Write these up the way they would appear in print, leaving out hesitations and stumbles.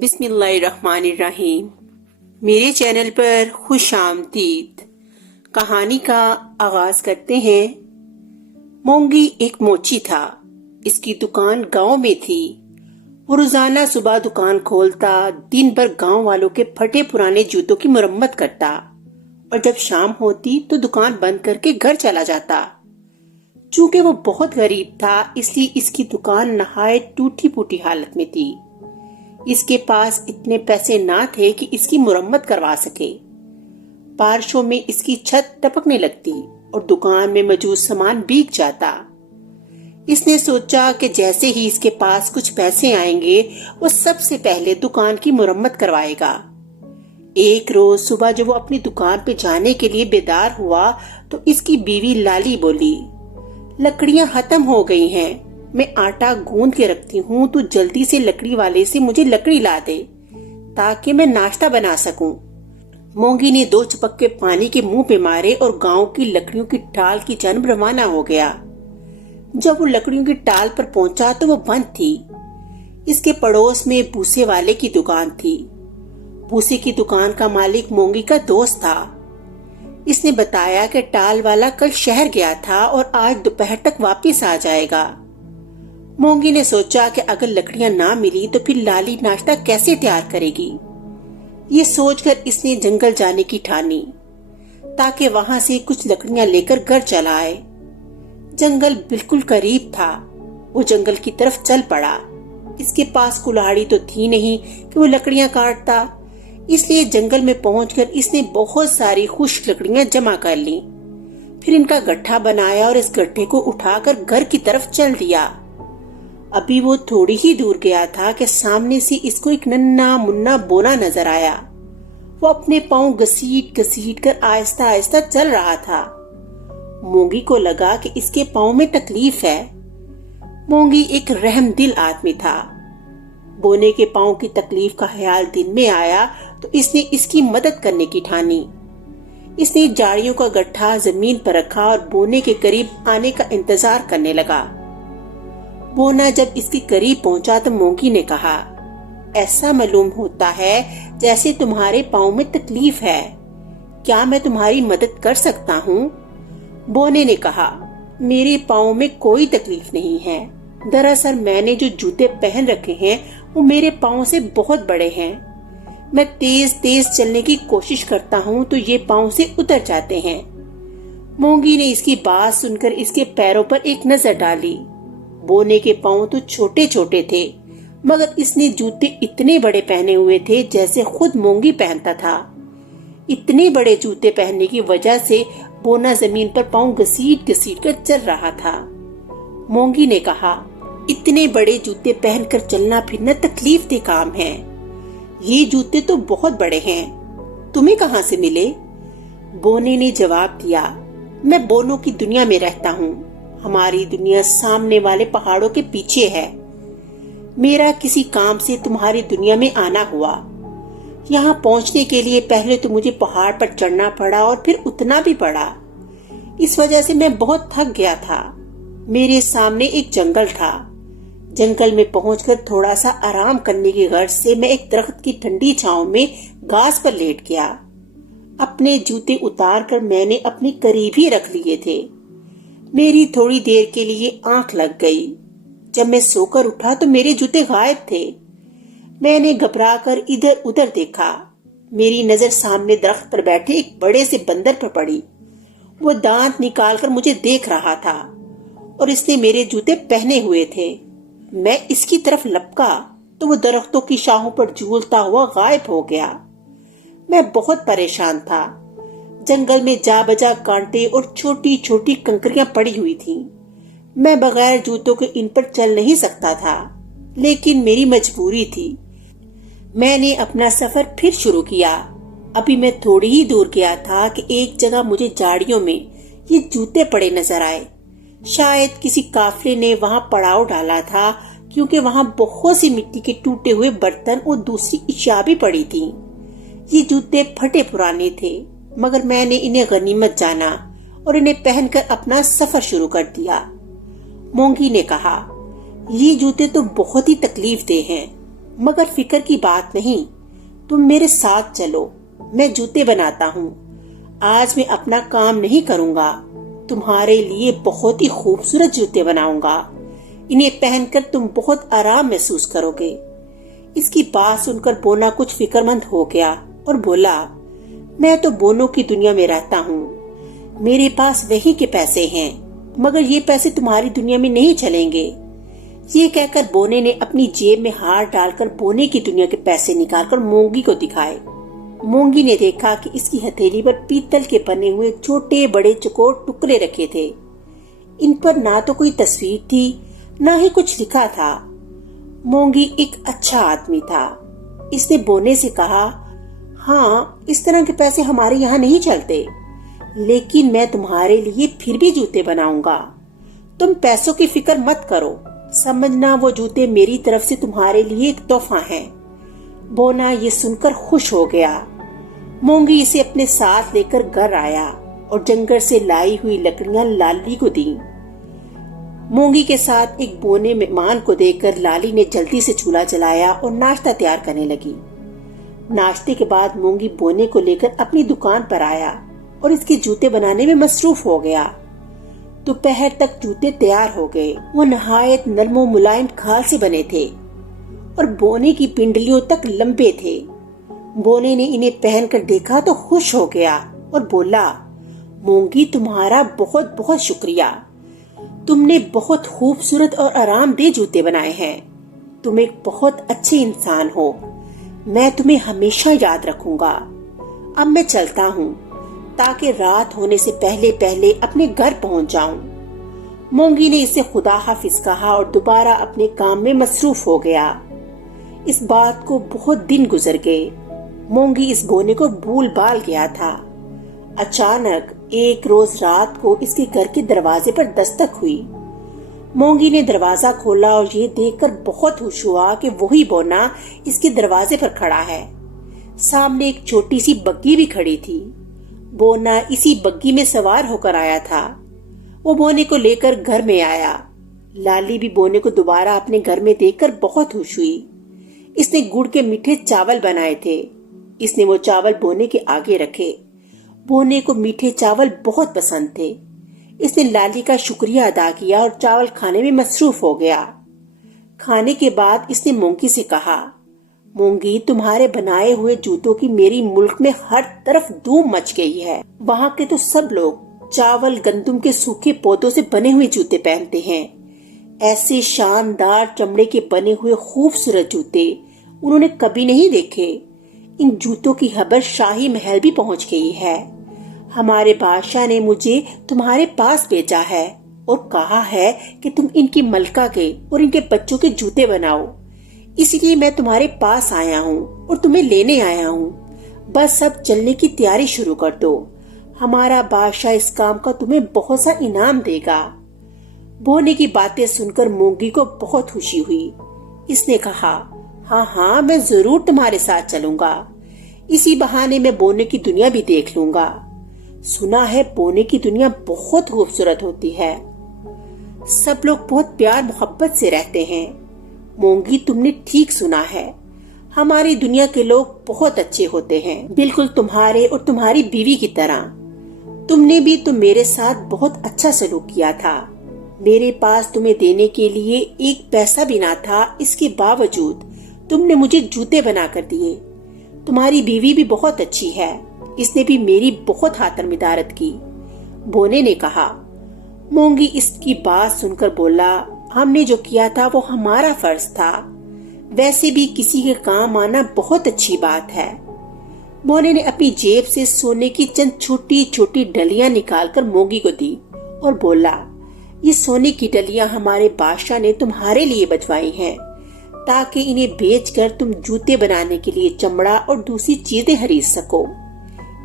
بسم اللہ الرحمن الرحیم۔ میرے چینل پر خوش آمدید۔ کہانی کا آغاز کرتے ہیں۔ مونگی ایک موچی تھا۔ اس کی دکان گاؤں میں تھی۔ وہ روزانہ صبح دکان کھولتا، دن بھر گاؤں والوں کے پھٹے پرانے جوتوں کی مرمت کرتا اور جب شام ہوتی تو دکان بند کر کے گھر چلا جاتا۔ چونکہ وہ بہت غریب تھا اس لیے اس کی دکان نہایت ٹوٹی پھوٹی حالت میں تھی۔ اس کے پاس اتنے پیسے نہ تھے کہ اس کی مرمت کروا سکے۔ بارشوں میں اس کی چھت ٹپکنے لگتی اور دکان میں موجود سامان بھیگ جاتا۔ اس نے سوچا کہ جیسے ہی اس کے پاس کچھ پیسے آئیں گے وہ سب سے پہلے دکان کی مرمت کروائے گا۔ ایک روز صبح جب وہ اپنی دکان پہ جانے کے لیے بیدار ہوا تو اس کی بیوی لالی بولی، لکڑیاں ختم ہو گئی ہیں، میں آٹا گوندھ کے رکھتی ہوں، تو جلدی سے لکڑی والے سے مجھے لکڑی لا دے تاکہ میں ناشتہ بنا سکوں۔ مونگی نے 2 چپکے پانی کے منہ پہ مارے اور گاؤں کی لکڑیوں کی ٹال کی جانب روانہ ہو گیا۔ جب وہ لکڑیوں کی ٹال پر پہنچا تو وہ بند تھی۔ اس کے پڑوس میں بھوسے والے کی دکان تھی۔ بھوسے کی دکان کا مالک مونگی کا دوست تھا۔ اس نے بتایا کہ ٹال والا کل شہر گیا تھا اور آج دوپہر تک واپس آ جائے گا۔ مونگی نے سوچا کہ اگر لکڑیاں نہ ملی تو پھر لالی ناشتہ کیسے تیار کرے گی۔ یہ سوچ کر اس نے جنگل جانے کی ٹھانی تاکہ وہاں سے کچھ لکڑیاں لے کر گھر چلا آئے۔ جنگل بالکل قریب تھا۔ وہ جنگل کی طرف چل پڑا۔ اس کے پاس کلاڑی تو تھی نہیں کہ وہ لکڑیاں کاٹتا، اس لیے جنگل میں پہنچ کر اس نے بہت ساری خشک لکڑیاں جمع کر لیں، پھر ان کا گٹھا بنایا اور اس گٹھے کو اٹھا کر گھر کی طرف چل دیا۔ ابھی وہ تھوڑی ہی دور گیا تھا کہ سامنے سے اس کو ایک ننھا منا بونا نظر آیا۔ وہ اپنے پاؤں گھسیٹ گھسیٹ کر آہستہ آہستہ چل رہا تھا۔ مونگی کو لگا کہ اس کے پاؤں میں تکلیف ہے۔ مونگی ایک رحم دل آدمی تھا۔ بونے کے پاؤں کی تکلیف کا خیال دن میں آیا تو اس نے اس کی مدد کرنے کی ٹھانی۔ اس نے جاڑیوں کا گٹھا زمین پر رکھا اور بونے کے قریب آنے کا انتظار کرنے لگا۔ بونا جب اس کے قریب پہنچا تو مونگی نے کہا، ایسا معلوم ہوتا ہے جیسے تمہارے پاؤں میں تکلیف ہے، کیا میں تمہاری مدد کر سکتا ہوں؟ بونے نے کہا، میرے پاؤں میں کوئی تکلیف نہیں ہے، دراصل میں نے جو جوتے پہن رکھے ہیں وہ میرے پاؤں سے بہت بڑے ہیں، میں تیز تیز چلنے کی کوشش کرتا ہوں تو یہ پاؤں سے اتر جاتے ہیں۔ مونگی نے اس کی بات سن کر اس کے پیروں پر ایک نظر ڈالی۔ بونے کے پاؤں تو چھوٹے چھوٹے تھے مگر اس نے جوتے اتنے بڑے پہنے ہوئے تھے جیسے خود مونگی پہنتا تھا۔ اتنے بڑے جوتے پہننے کی وجہ سے بونا زمین پر پاؤں گھسیٹ گھسیٹ کر چل رہا تھا۔ مونگی نے کہا، اتنے بڑے جوتے پہن کر چلنا پھرنا تکلیف دہ کام ہے، یہ جوتے تو بہت بڑے ہیں، تمہیں کہاں سے ملے؟ بونے نے جواب دیا، میں بونوں کی دنیا میں رہتا ہوں، ہماری دنیا سامنے والے پہاڑوں کے پیچھے ہے، میرا کسی کام سے تمہاری دنیا میں آنا ہوا، یہاں پہنچنے کے لیے پہلے تو مجھے پہاڑ پر چڑھنا پڑا اور پھر اترنا بھی پڑا، اس وجہ سے میں بہت تھک گیا تھا۔ میرے سامنے ایک جنگل تھا، جنگل میں پہنچ کر تھوڑا سا آرام کرنے کی غرض سے میں ایک درخت کی ٹھنڈی چھاؤں میں گھاس پر لیٹ گیا۔ اپنے جوتے اتار کر میں نے اپنے قریب ہی رکھ لیے تھے۔ میری تھوڑی دیر کے لیے آنکھ لگ گئی، جب میں سو کر اٹھا تو میرے جوتے غائب تھے۔ میں نے گھبرا کر ادھر ادھر دیکھا، میری نظر سامنے درخت پر بیٹھے ایک بڑے سے بندر پر پڑی۔ وہ دانت نکال کر مجھے دیکھ رہا تھا اور اس نے میرے جوتے پہنے ہوئے تھے۔ میں اس کی طرف لپکا تو وہ درختوں کی شاخوں پر جھولتا ہوا غائب ہو گیا۔ میں بہت پریشان تھا۔ جنگل میں جا بجا کانٹے اور چھوٹی چھوٹی کنکریاں پڑی ہوئی تھیں۔ میں بغیر جوتوں کے ان پر چل نہیں سکتا تھا، لیکن میری مجبوری تھی۔ میں نے اپنا سفر پھر شروع کیا۔ ابھی میں تھوڑی ہی دور گیا تھا کہ ایک جگہ مجھے جاڑیوں میں یہ جوتے پڑے نظر آئے۔ شاید کسی قافلے نے وہاں پڑاؤ ڈالا تھا، کیونکہ وہاں بہت سی مٹی کے ٹوٹے ہوئے برتن اور دوسری اشیاء بھی پڑی تھیں۔ یہ جوتے پھٹے پرانے تھے مگر میں نے انہیں غنیمت جانا اور انہیں پہن کر اپنا سفر شروع کر دیا۔ مونگی نے کہا، یہ جوتے تو بہت ہی تکلیف دہ ہیں، मगर फिक्र की बात नहीं, तुम मेरे साथ चलो, मैं जूते बनाता हूँ। आज मैं अपना काम नहीं करूँगा, तुम्हारे लिए बहुत ही खूबसूरत जूते बनाऊंगा। इन्हें पहनकर तुम बहुत आराम महसूस करोगे। इसकी बात सुनकर बोना कुछ फिक्रमंद हो गया और बोला, मैं तो बोनों की दुनिया में रहता हूँ, मेरे पास वही के पैसे हैं, मगर ये पैसे तुम्हारी दुनिया में नहीं चलेंगे। ये कहकर बोने ने अपनी जेब में हाथ डालकर बोने की दुनिया के पैसे निकालकर मोंगी को दिखाए। मोंगी ने देखा कि इसकी हथेली पर पीतल के बने हुए छोटे बड़े चौकोर टुकड़े रखे थे। इन पर ना तो कोई तस्वीर थी, ना ही कुछ लिखा था। मोंगी एक अच्छा आदमी था। इसने बोने से कहा, हाँ, इस तरह के पैसे हमारे यहाँ नहीं चलते, लेकिन मैं तुम्हारे लिए फिर भी जूते बनाऊंगा। तुम पैसों की फिक्र मत करो, समझना वो जूते मेरी तरफ से तुम्हारे लिए एक तोहफा है। बोना ये सुनकर खुश हो गया। मोंगी इसे अपने साथ लेकर घर आया और जंगल से लाई हुई लकड़ियां लाली को दी। मोंगी के साथ एक बोने मेहमान को देखकर लाली ने जल्दी से चूल्हा जलाया और नाश्ता तैयार करने लगी। नाश्ते के बाद मोंगी बोने को लेकर अपनी दुकान पर आया और इसके जूते बनाने में मसरूफ हो गया। दोपहर तक जूते तैयार हो गए। वो नहायत नरम मुलायम खाल से बने थे और बोने की पिंडलियों तक लंबे थे। बोने ने इन्हें पहनकर देखा तो खुश हो गया और बोला, मोंगी, तुम्हारा बहुत बहुत शुक्रिया। तुमने बहुत खूबसूरत और आरामदेह जूते बनाए हैं। तुम एक बहुत अच्छे इंसान हो। मैं तुम्हें हमेशा याद रखूंगा। अब मैं चलता हूँ ताकि रात होने से पहले पहले अपने घर पहुँच जाऊं। मोंगी ने इसे खुदा हाफिज कहा और दोबारा अपने काम में मसरूफ हो गया। इस बात को बहुत दिन गुजर गए। मोंगी इस बोने को भूल भाल गया था। अचानक एक रोज रात को इसके घर के दरवाजे पर दस्तक हुई। मोंगी ने दरवाजा खोला और ये देखकर बहुत खुश हुआ कि वही बोना इसके दरवाजे पर खड़ा है। सामने एक छोटी सी बग्गी भी खड़ी थी। बोना इसी बग्गी में सवार होकर आया था। वो बोने को लेकर घर में आया। लाली भी बोने को दोबारा अपने घर में देखकर बहुत खुश हुई। इसने गुड़ के मीठे चावल बनाए थे। इसने वो चावल बोने के आगे रखे। बोने को मीठे चावल बहुत पसंद थे। इसने लाली का शुक्रिया अदा किया और चावल खाने में मसरूफ हो गया। खाने के बाद इसने मोंगी से कहा, मोंगी, तुम्हारे बनाए हुए जूतों की मेरी मुल्क में हर तरफ धूम मच गई है। वहाँ के तो सब लोग चावल गंदुम के सूखे पौधों से बने हुए जूते पहनते हैं। ऐसे शानदार चमड़े के बने हुए खूबसूरत जूते उन्होंने कभी नहीं देखे। इन जूतों की खबर शाही महल भी पहुंच गई है। हमारे बादशाह ने मुझे तुम्हारे पास भेजा है और कहा है कि तुम इनकी मलका के और इनके बच्चों के जूते बनाओ। इसलिए मैं तुम्हारे पास आया हूँ और तुम्हें लेने आया हूँ। बस अब चलने की तैयारी शुरू कर दो। हमारा बादशाह इस काम का तुम्हें बहुत सा इनाम देगा। बोने की बातें सुनकर मोंगी को बहुत खुशी हुई। इसने कहा, हाँ हाँ, मैं जरूर तुम्हारे साथ चलूंगा। इसी बहाने मैं बोने की दुनिया भी देख लूंगा। सुना है बोने की दुनिया बहुत खूबसूरत होती है। सब लोग बहुत प्यार मोहब्बत से रहते हैं। मोंगी, तुमने ठीक सुना है। हमारी दुनिया के लोग बहुत अच्छे होते हैं, बिल्कुल तुम्हारे और तुम्हारी बीवी की तरह। तुमने भी तो मेरे साथ बहुत अच्छा सलूक किया था। मेरे पास तुम्हें देने के लिए एक पैसा भी ना था, इसके बावजूद तुमने मुझे जूते बना कर दिए। तुम्हारी बीवी भी बहुत अच्छी है, इसने भी मेरी बहुत खातिरदारी की। बोने ने कहा। मोंगी इसकी बात सुनकर बोला, हमने जो किया था वो हमारा फर्ज था। वैसे भी किसी के काम आना बहुत अच्छी बात है। बोने ने अपनी जेब से सोने की चंद छोटी छोटी डलियां निकालकर मोंगी को दी और बोला, ये सोने की डलियां हमारे बादशाह ने तुम्हारे लिए बचवाई हैं, ताकि इन्हें बेचकर तुम जूते बनाने के लिए चमड़ा और दूसरी चीजें खरीद सको।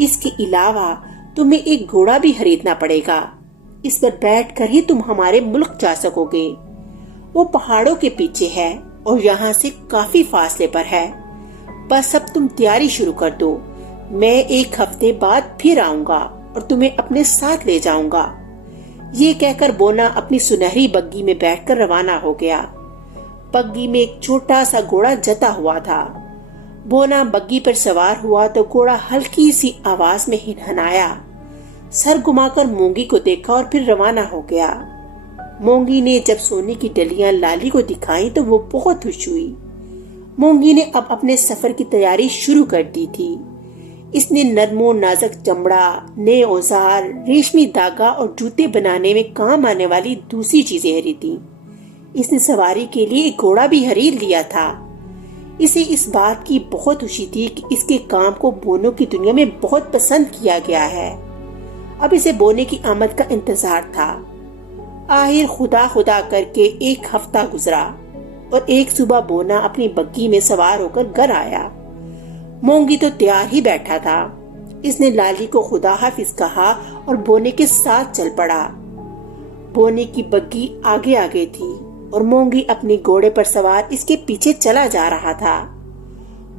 इसके अलावा तुम्हें एक घोड़ा भी खरीदना पड़ेगा। इस पर बैठकर ही तुम हमारे मुल्क जा सकोगे। वो पहाड़ों के पीछे है और यहाँ से काफी फासले पर है। बस अब तुम तैयारी शुरू कर दो। मैं एक हफ्ते बाद फिर आऊंगा और तुम्हें अपने साथ ले जाऊंगा। ये कहकर बोना अपनी सुनहरी बग्गी में बैठकर रवाना हो गया। बग्गी में एक छोटा सा घोड़ा जता हुआ था। बोना बग्गी पर सवार हुआ तो घोड़ा हल्की सी आवाज में हिनहिनाया, सर घुमाकर मोंगी को देखा और फिर रवाना हो गया। मोंगी ने जब सोने की डलियां लाली को दिखाई तो वो बहुत खुश हुई। मोंगी ने अब अपने सफर की तैयारी शुरू कर दी थी। इसने नरमो नाजुक चमड़ा, नए औजार, रेशमी धागा और जूते बनाने में काम आने वाली दूसरी चीजें खरीदी थी। इसने सवारी के लिए एक घोड़ा भी खरीद लिया था। इसे इस बात की बहुत खुशी थी कि इसके काम को बोनों की दुनिया में बहुत पसंद किया गया है। अब इसे बोने की आमद का इंतजार था। आखिर खुदा खुदा करके एक हफ्ता गुजरा और एक सुबह बोना अपनी बग्गी में सवार होकर घर आया। मोंगी तो तैयार ही बैठा था। इसने लाली को खुदा हाफिज कहा और बोने के साथ चल पड़ा। बोने की बग्गी आगे आगे थी और मोंगी अपने घोड़े पर सवार इसके पीछे चला जा रहा था।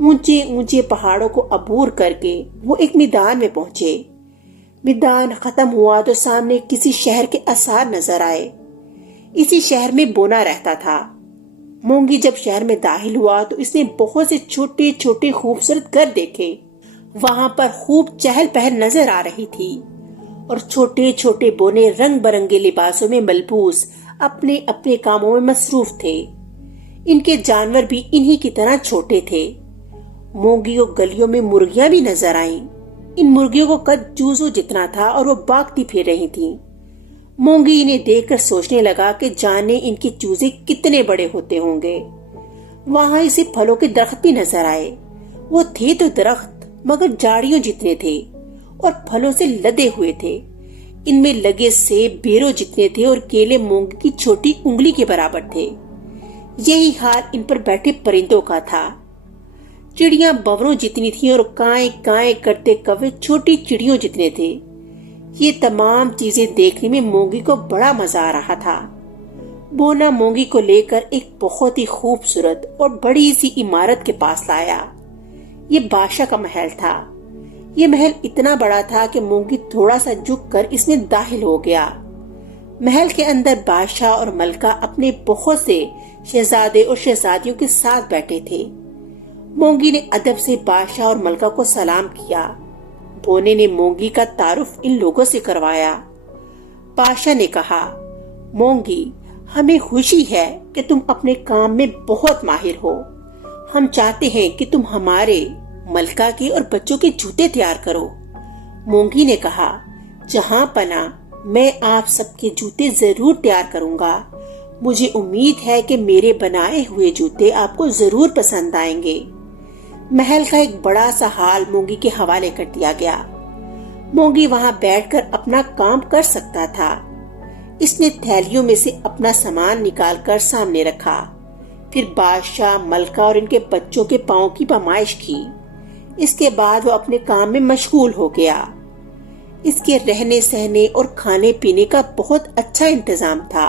ऊंचे ऊंचे पहाड़ों को अबूर करके वो एक मैदान में पहुंचे। मैदान खत्म हुआ तो सामने किसी शहर के आसार नजर आए। इसी शहर में बोना रहता था। मोंगी जब शहर में दाखिल हुआ तो इसने बहुत से छोटे छोटे खूबसूरत घर देखे। वहां पर खूब चहल पहल नजर आ रही थी और छोटे छोटे बोने रंग बिरंगे लिबासों में मलबूस अपने अपने कामों में मसरूफ थे। इनके जानवर भी इन्हीं की तरह छोटे थे। मोंगी को गलियों में मुर्गियां भी नजर आईं। इन मुर्गियों को कद जूजू जितना था और वो भागती फिर रही थीं। मोंगी इन्हें देखकर सोचने लगा कि जाने इनके चूजे कितने बड़े होते होंगे। वहां इसे फलों के दरख्त भी नजर आए। वो थे तो दरख्त मगर झाड़ियों जितने थे और फलों से लदे हुए थे। इनमें लगे सेब बेरों जितने थे और केले मोंगी की छोटी उंगली के बराबर थे। यही हाल इन पर बैठे परिंदों का था। चिड़ियां बवरों जितनी थीं और काएं काएं करते कौवे छोटी चिड़ियों जितने थे। ये तमाम चीजें देखने में मोंगी को बड़ा मजा आ रहा था। बोना मोंगी को लेकर एक बहुत ही खूबसूरत और बड़ी सी इमारत के पास लाया। ये बादशाह का महल था। ये महल इतना बड़ा था कि मोंगी थोड़ा सा झुककर इसमें दाखिल हो गया। महल के अंदर बादशाह और मलका अपने बहुत से शहजादे और शहजादियों के साथ बैठे थे। मोंगी ने अदब से बादशाह और मलका को सलाम किया। बोने ने मोंगी का तारुफ इन लोगों से करवाया। बादशाह ने कहा, मोंगी, हमें खुशी है कि तुम अपने काम में बहुत माहिर हो। हम चाहते हैं कि तुम हमारे मलका के और बच्चों के जूते तैयार करो। मोंगी ने कहा, जहां पना, मैं आप सबके जूते जरूर तैयार करूंगा। मुझे उम्मीद है कि मेरे बनाए हुए जूते आपको जरूर पसंद आएंगे। महल का एक बड़ा सा हाल मोंगी के हवाले कर दिया गया। मोंगी वहां बैठकर अपना काम कर सकता था। इसने थैलियों में से अपना सामान निकालकर सामने रखा। फिर बादशाह, मलका और इनके बच्चों के पांव की पैमाइश की। इसके बाद वो अपने काम में मशगूल हो गया। इसके रहने सहने और खाने पीने का बहुत अच्छा इंतजाम था।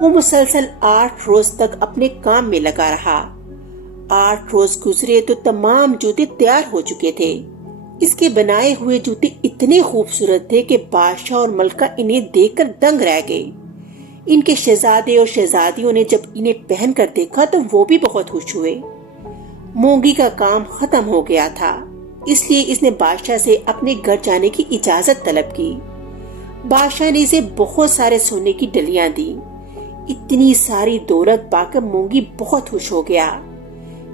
वो मुसलसल 8 रोज तक अपने काम में लगा रहा। 8 रोज गुजरे तो तमाम जूते तैयार हो चुके थे। इसके बनाए हुए जूते इतने खूबसूरत थे कि बादशाह और मलका इन्हें देखकर दंग रह गए। इनके शहजादे और शहजादियों ने जब इन्हें पहनकर देखा तो वो भी बहुत खुश हुए। मोंगी का काम खत्म हो गया था, इसलिए इसने बादशाह से अपने घर जाने की इजाजत तलब की। बादशाह ने इसे बहुत सारे सोने की डलियां दी। इतनी सारी दौलत पाकर मोंगी बहुत खुश हो गया।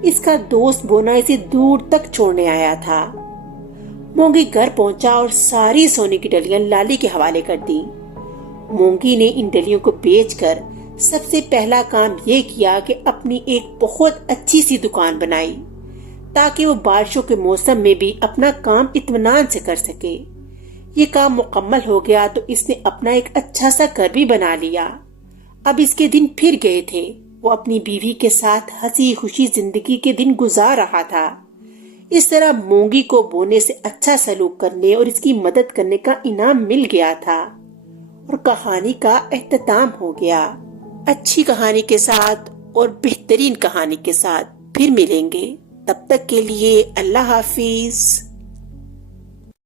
इसका दोस्त बोना इसे दूर तक छोड़ने आया था। मोंगी घर पहुंचा और सारी सोने की डलियां लाली के हवाले कर दी। मोंगी ने इन डलियों को बेचकर सबसे पहला काम ये किया कि अपनी एक बहुत अच्छी सी दुकान बनाई, ताकि वो बारिशों के मौसम में भी अपना काम इत्मीनान से कर सके। ये काम मुकम्मल हो गया तो इसने अपना एक अच्छा सा घर भी बना लिया। अब इसके दिन फिर गए थे। वो अपनी बीवी के साथ हंसी खुशी जिंदगी के दिन गुजार रहा था। इस तरह मोंगी को बोने से अच्छा सलूक करने और इसकी मदद करने का इनाम मिल गया था और कहानी का इख्तिताम हो गया। अच्छी कहानी के साथ और बेहतरीन कहानी के साथ फिर मिलेंगे। तब तक के लिए अल्लाह हाफिज।